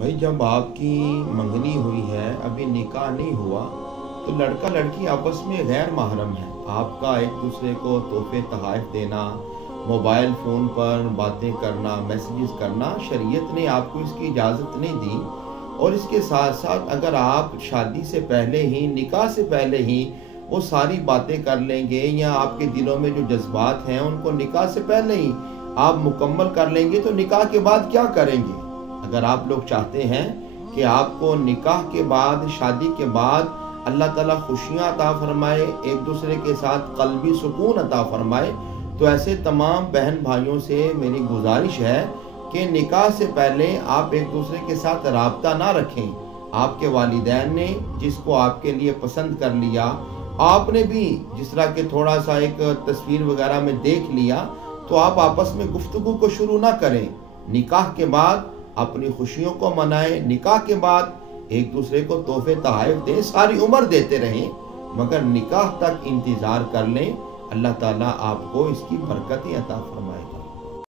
بھائی جب آپ کی منگنی ہوئی ہے، ابھی نکاح نہیں ہوا، تو لڑکا لڑکی آپس میں غیر محرم ہے۔ آپ کا ایک دوسرے کو تحفے تحائف دینا، موبائل فون پر باتیں کرنا، میسیجز کرنا، شریعت نے آپ کو اس کی اجازت نہیں دی۔ اور اس کے ساتھ ساتھ اگر آپ شادی سے پہلے ہی، نکاح سے پہلے ہی وہ ساری باتیں کر لیں گے، یا آپ کے دلوں میں جو جذبات ہیں ان کو نکاح سے پہلے ہی آپ مکمل کر لیں گے، تو نکاح کے بعد کیا کریں گے؟ اگر آپ لوگ چاہتے ہیں کہ آپ کو نکاح کے بعد، شادی کے بعد اللہ تعالیٰ خوشیاں عطا فرمائے، ایک دوسرے کے ساتھ قلبی سکون عطا فرمائے، تو ایسے تمام بہن بھائیوں سے میری گزارش ہے کہ نکاح سے پہلے آپ ایک دوسرے کے ساتھ رابطہ نہ رکھیں۔ آپ کے والدین نے جس کو آپ کے لیے پسند کر لیا، آپ نے بھی جس طرح کہ تھوڑا سا ایک تصویر وغیرہ میں دیکھ لیا، تو آپ آپس میں گفتگو کو شروع نہ کریں۔ نکاح کے بعد اپنی خوشیوں کو منائیں، نکاح کے بعد ایک دوسرے کو تحفے تحائف دیں، ساری عمر دیتے رہیں، مگر نکاح تک انتظار کر لیں۔ اللہ تعالیٰ آپ کو اس کی برکتیں عطا فرمائے گا۔